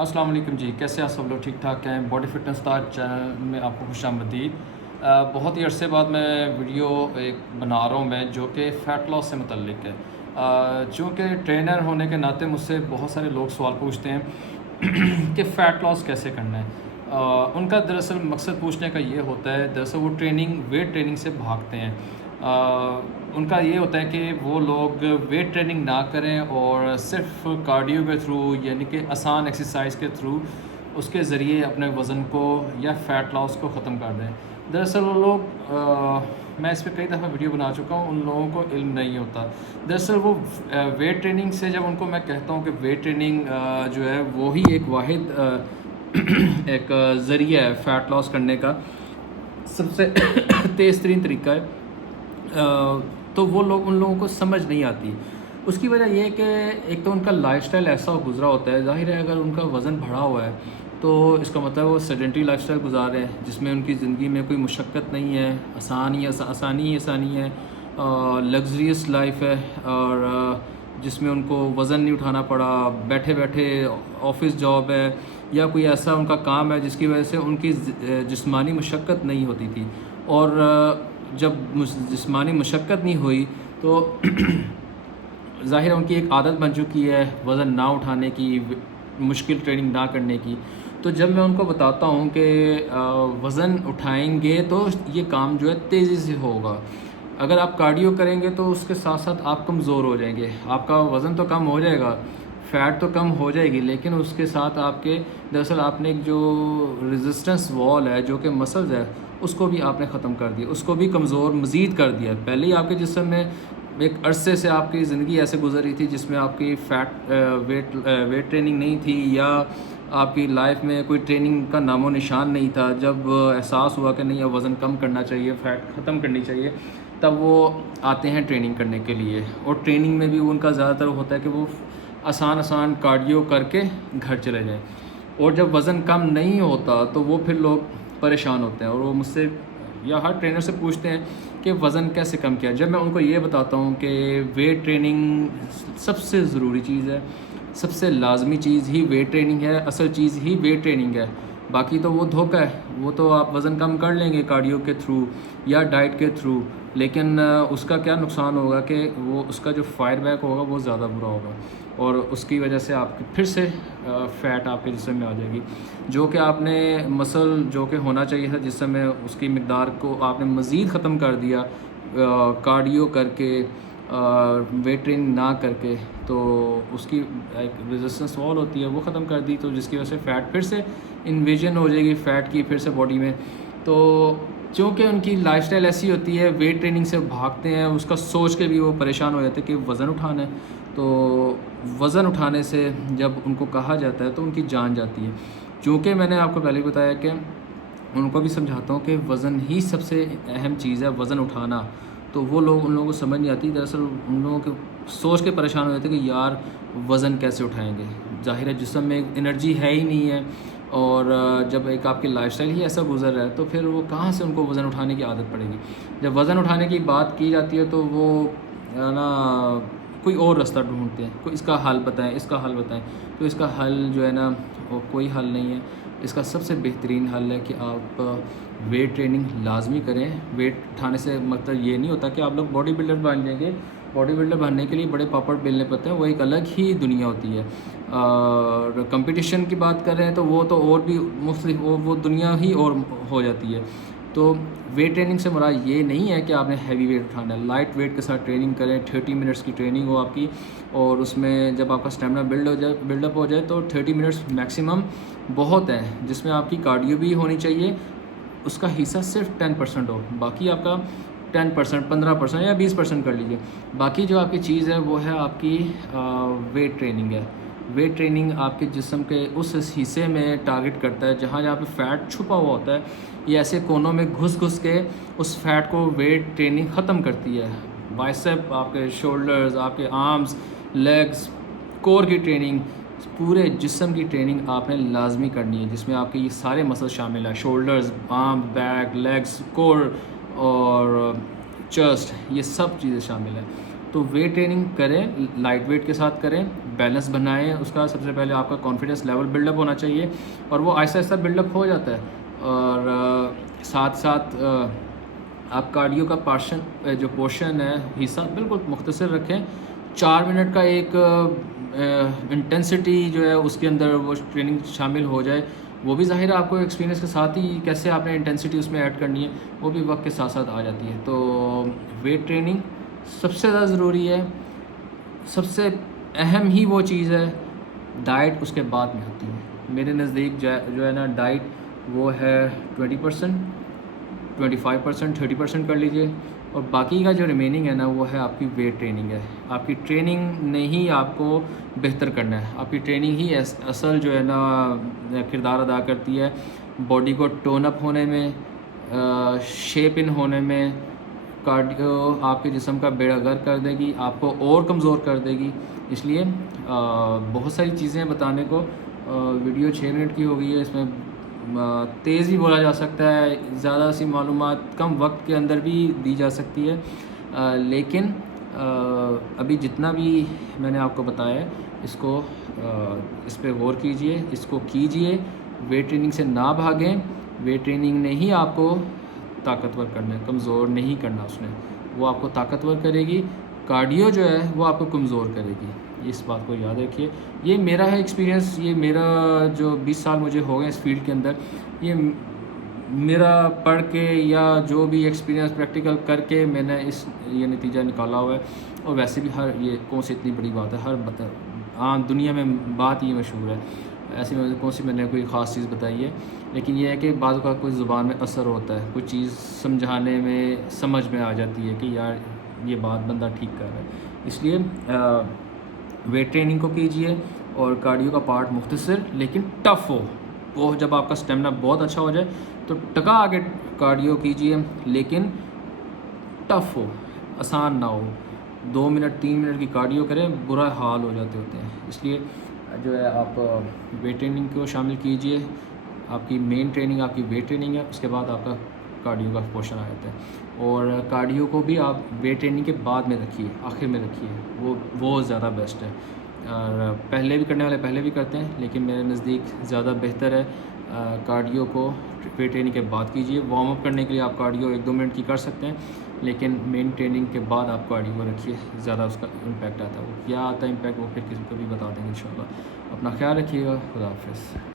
السلام علیکم جی، کیسے آپ سب لوگ ٹھیک ٹھاک ہیں؟ باڈی فٹنس اسٹار چینل میں آپ کو خوش آمدید۔ بہت ہی عرصے بعد میں ویڈیو ایک بنا رہا ہوں میں، جو کہ فیٹ لاس سے متعلق ہے۔ چونکہ ٹرینر ہونے کے ناطے مجھ سے بہت سارے لوگ سوال پوچھتے ہیں کہ فیٹ لاس کیسے کرنا ہے۔ ان کا دراصل مقصد پوچھنے کا یہ ہوتا ہے، دراصل وہ ویٹ ٹریننگ سے بھاگتے ہیں۔ ان کا یہ ہوتا ہے کہ وہ لوگ ویٹ ٹریننگ نہ کریں اور صرف کارڈیو کے تھرو، یعنی کہ آسان ایکسرسائز کے تھرو اس کے ذریعے اپنے وزن کو یا فیٹ لاس کو ختم کر دیں۔ دراصل وہ لوگ میں اس پہ کئی دفعہ ویڈیو بنا چکا ہوں، ان لوگوں کو علم نہیں ہوتا۔ دراصل وہ ویٹ ٹریننگ سے، جب ان کو میں کہتا ہوں کہ ویٹ ٹریننگ جو ہے وہی ایک واحد ایک ذریعہ ہے فیٹ لاس کرنے کا، سب سے تیز ترین طریقہ ہے، تو وہ لوگ، ان لوگوں کو سمجھ نہیں آتی۔ اس کی وجہ یہ ہے کہ ایک تو ان کا لائف سٹائل ایسا گزرا ہوتا ہے، ظاہر ہے اگر ان کا وزن بڑھا ہوا ہے تو اس کا مطلب وہ سیڈنٹری لائف سٹائل گزار رہے ہیں، جس میں ان کی زندگی میں کوئی مشقت نہیں ہے، آسانی ہے، لگژریس لائف ہے، اور جس میں ان کو وزن نہیں اٹھانا پڑا، بیٹھے بیٹھے آفس جاب ہے یا کوئی ایسا ان کا کام ہے جس کی وجہ سے ان کی جسمانی مشقت نہیں ہوتی تھی۔ اور جب جسمانی مشقت نہیں ہوئی تو ظاہر ان کی ایک عادت بن چکی ہے وزن نہ اٹھانے کی، مشکل ٹریننگ نہ کرنے کی۔ تو جب میں ان کو بتاتا ہوں کہ وزن اٹھائیں گے تو یہ کام جو ہے تیزی سے ہوگا، اگر آپ کارڈیو کریں گے تو اس کے ساتھ ساتھ آپ کمزور ہو جائیں گے، آپ کا وزن تو کم ہو جائے گا، فیٹ تو کم ہو جائے گی، لیکن اس کے ساتھ آپ کے دراصل آپ نے ایک جو ریزسٹنس وال ہے، جو کہ مسلز ہے، اس کو بھی آپ نے ختم کر دیا، اس کو بھی کمزور مزید کر دیا۔ پہلے ہی آپ کے جسم میں ایک عرصے سے آپ کی زندگی ایسے گزر رہی تھی جس میں آپ کی ویٹ ٹریننگ نہیں تھی، یا آپ کی لائف میں کوئی ٹریننگ کا نام و نشان نہیں تھا۔ جب احساس ہوا کہ نہیں اب وزن کم کرنا چاہیے، فیٹ ختم کرنی چاہیے، تب وہ آتے ہیں ٹریننگ کرنے کے لیے۔ اور ٹریننگ میں بھی ان کا زیادہ تر ہوتا ہے کہ وہ آسان کارڈیو کر کے گھر چلے جائیں، اور جب وزن کم نہیں ہوتا تو وہ پھر لوگ پریشان ہوتے ہیں، اور وہ مجھ سے یا ہر ٹرینر سے پوچھتے ہیں کہ وزن کیسے کم کیا۔ جب میں ان کو یہ بتاتا ہوں کہ ویٹ ٹریننگ سب سے ضروری چیز ہے، سب سے لازمی چیز ہی ویٹ ٹریننگ ہے، اصل چیز ہی ویٹ ٹریننگ ہے، باقی تو وہ دھوکہ ہے، وہ تو آپ وزن کم کر لیں گے کارڈیو کے تھرو یا ڈائٹ کے تھرو، لیکن اس کا کیا نقصان ہوگا کہ وہ اس کا جو فائر بیک ہوگا وہ زیادہ برا ہوگا، اور اس کی وجہ سے آپ کی پھر سے فیٹ آپ کے جسم میں آ جائے گی، جو کہ آپ نے مسل جو کہ ہونا چاہیے تھا جسم میں، اس کی مقدار کو آپ نے مزید ختم کر دیا کارڈیو کر کے، ویٹ ٹریننگ نہ کر کے، تو اس کی ایک ریزسٹنس وال ہوتی ہے وہ ختم کر دی، تو جس کی وجہ سے فیٹ پھر سے انویژن ہو جائے گی فیٹ کی پھر سے باڈی میں۔ تو چونکہ ان کی لائف سٹائل ایسی ہوتی ہے، ویٹ ٹریننگ سے بھاگتے ہیں، اس کا سوچ کے بھی وہ پریشان ہو جاتے ہیں کہ وزن اٹھانا ہے، تو وزن اٹھانے سے جب ان کو کہا جاتا ہے تو ان کی جان جاتی ہے۔ چونکہ میں نے آپ کو پہلے بتایا کہ ان کو بھی سمجھاتا ہوں کہ وزن ہی سب سے اہم چیز ہے، وزن اٹھانا، تو وہ لوگ، ان لوگوں کو سمجھ نہیں آتی، دراصل ان لوگوں کے سوچ کے پریشان ہو جاتے ہیں کہ یار وزن کیسے اٹھائیں گے، ظاہر ہے جسم میں انرجی ہے ہی نہیں ہے، اور جب ایک آپ کی لائف سٹائل ہی ایسا گزر رہا ہے تو پھر وہ کہاں سے ان کو وزن اٹھانے کی عادت پڑے گی۔ جب وزن اٹھانے کی بات کی جاتی ہے تو وہ نا کوئی اور راستہ ڈھونڈتے ہیں، کوئی اس کا حل بتائیں، اس کا حل بتائیں، تو اس کا حل جو ہے نا وہ کوئی حل نہیں ہے۔ اس کا سب سے بہترین حل ہے کہ آپ ویٹ ٹریننگ لازمی کریں۔ ویٹ اٹھانے سے مطلب یہ نہیں ہوتا کہ آپ لوگ باڈی بلڈر بن جائیں گے، باڈی بلڈر بننے کے لیے بڑے پاپڑ بیلنے پڑتے ہیں، وہ ایک الگ ہی دنیا ہوتی ہے۔ اور کمپٹیشن کی بات کر رہے ہیں تو وہ تو اور بھی مختلف، وہ دنیا ہی اور ہو جاتی ہے۔ تو ویٹ ٹریننگ سے مراد یہ نہیں ہے کہ آپ نے ہیوی ویٹ اٹھانا ہے، لائٹ ویٹ کے ساتھ ٹریننگ کریں، 30 منٹس کی ٹریننگ ہو آپ کی، اور اس میں جب آپ کا اسٹیمنا بلڈ اپ ہو جائے تو 30 منٹس میکسیمم بہت ہے، جس میں آپ کی کارڈیو بھی ہونی چاہیے، اس کا حصہ صرف 10% ہو، باقی آپ کا 10%، 15% یا 20% کر لیجیے، باقی جو آپ کی چیز ہے وہ ہے آپ کی ویٹ ٹریننگ ہے۔ ویٹ ٹریننگ آپ کے جسم کے اس حصے میں ٹارگٹ کرتا ہے جہاں پہ فیٹ چھپا ہوا ہوتا ہے، یہ ایسے کونوں میں گھس کے اس فیٹ کو ویٹ ٹریننگ ختم کرتی ہے۔ بائسپ، آپ کے شولڈرز، آپ کے آرمز، لیگز، کور کی ٹریننگ، پورے جسم کی ٹریننگ آپ نے لازمی کرنی ہے، جس میں آپ کے یہ سارے مسل شامل ہیں، شولڈرز، آرم، بیک، لیگز، کور اور چسٹ، یہ سب چیزیں شامل ہیں۔ تو ویٹ ٹریننگ کریں، لائٹ ویٹ کے ساتھ کریں، بیلنس بنائیں اس کا. سب سے پہلے آپ کا کانفیڈنس لیول بلڈ اپ ہونا چاہیے، اور وہ آہستہ آہستہ بلڈ اپ ہو جاتا ہے. اور ساتھ ساتھ آپ کارڈیو کا پورشن ہے حصہ بالکل مختصر رکھیں. 4 منٹ کا ایک انٹینسٹی جو ہے اس کے اندر وہ ٹریننگ شامل ہو جائے. وہ بھی ظاہر ہے آپ کو ایکسپیرینس کے ساتھ ہی کیسے آپ نے انٹینسٹی اس میں ایڈ کرنی ہے وہ بھی وقت کے ساتھ ساتھ آ جاتی ہے. تو ویٹ ٹریننگ سب سے زیادہ ضروری ہے، سب سے اہم ہی وہ چیز ہے. ڈائٹ اس کے بعد میں ہوتی ہے. میرے نزدیک جو ہے نا ڈائٹ وہ ہے 20%، 25%، 30% کر لیجئے، اور باقی کا جو ریمیننگ ہے نا وہ ہے آپ کی ویٹ ٹریننگ ہے. آپ کی ٹریننگ نے ہی آپ کو بہتر کرنا ہے. آپ کی ٹریننگ ہی اصل جو ہے نا کردار ادا کرتی ہے باڈی کو ٹون اپ ہونے میں، شیپ ان ہونے میں. کارڈیو آپ کے جسم کا بیڑا غرق کر دے گی، آپ کو اور کمزور کر دے گی. اس لیے بہت ساری چیزیں بتانے کو، ویڈیو 6 منٹ کی ہو گئی ہے، اس میں تیز بھی بولا جا سکتا ہے، زیادہ سی معلومات کم وقت کے اندر بھی دی جا سکتی ہے. لیکن ابھی جتنا بھی میں نے آپ کو بتایا ہے اس پہ غور کیجئے، اس کو کیجئے. ویٹ ٹریننگ سے نہ بھاگیں. ویٹ ٹریننگ نے ہی آپ کو طاقتور کرنا ہے، کمزور نہیں کرنا. اس نے وہ آپ کو طاقتور کرے گی. کارڈیو جو ہے وہ آپ کو کمزور کرے گی. اس بات کو یاد رکھیے. یہ میرا ہے ایکسپیرینس، یہ میرا جو 20 سال مجھے ہو گئے اس فیلڈ کے اندر، یہ میرا پڑھ کے یا جو بھی ایکسپیرینس پریکٹیکل کر کے میں نے یہ نتیجہ نکالا ہوا ہے. اور ویسے بھی یہ کون سی اتنی بڑی بات ہے، عام دنیا میں بات یہ مشہور ہے، ایسی کون سی میں نے کوئی خاص چیز بتائی ہے. لیکن یہ ہے کہ بعض اوقات کوئی زبان میں اثر ہوتا ہے، کوئی چیز سمجھانے میں سمجھ میں آ جاتی ہے کہ یار یہ بات بندہ ٹھیک کر رہا ہے. اس لیے ویٹ ٹریننگ کو کیجئے، اور کارڈیو کا پارٹ مختصر لیکن ٹف ہو. وہ جب آپ کا اسٹیمنا بہت اچھا ہو جائے تو ٹکا آگے کارڈیو کیجئے، لیکن ٹف ہو، آسان نہ ہو. 2 منٹ 3 منٹ کی کارڈیو کریں، برا حال ہو جاتے ہوتے ہیں. اس لیے جو ہے آپ ویٹ ٹریننگ کو شامل کیجئے. آپ کی مین ٹریننگ آپ کی ویٹ ٹریننگ ہے، اس کے بعد آپ کا کارڈیو کا پورشن آ جاتا ہے. اور کارڈیو کو بھی آپ ویٹ ٹریننگ کے بعد میں رکھیے، آخر میں رکھیے، وہ زیادہ بیسٹ ہے. اور پہلے بھی کرنے والے پہلے بھی کرتے ہیں، لیکن میرے نزدیک زیادہ بہتر ہے کارڈیو کو ویٹ ٹریننگ کے بعد کیجیے. وارم اپ کرنے کے لیے آپ کارڈیو 1-2 منٹ کی کر سکتے ہیں، لیکن مین ٹریننگ کے بعد آپ کارڈیو رکھیے، زیادہ اس کا امپیکٹ آتا ہے. وہ کیا آتا ہے امپیکٹ وہ پھر کسی کو بھی بتا دیں گے انشاءاللہ. اپنا خیال رکھیے گا. خدا حافظ.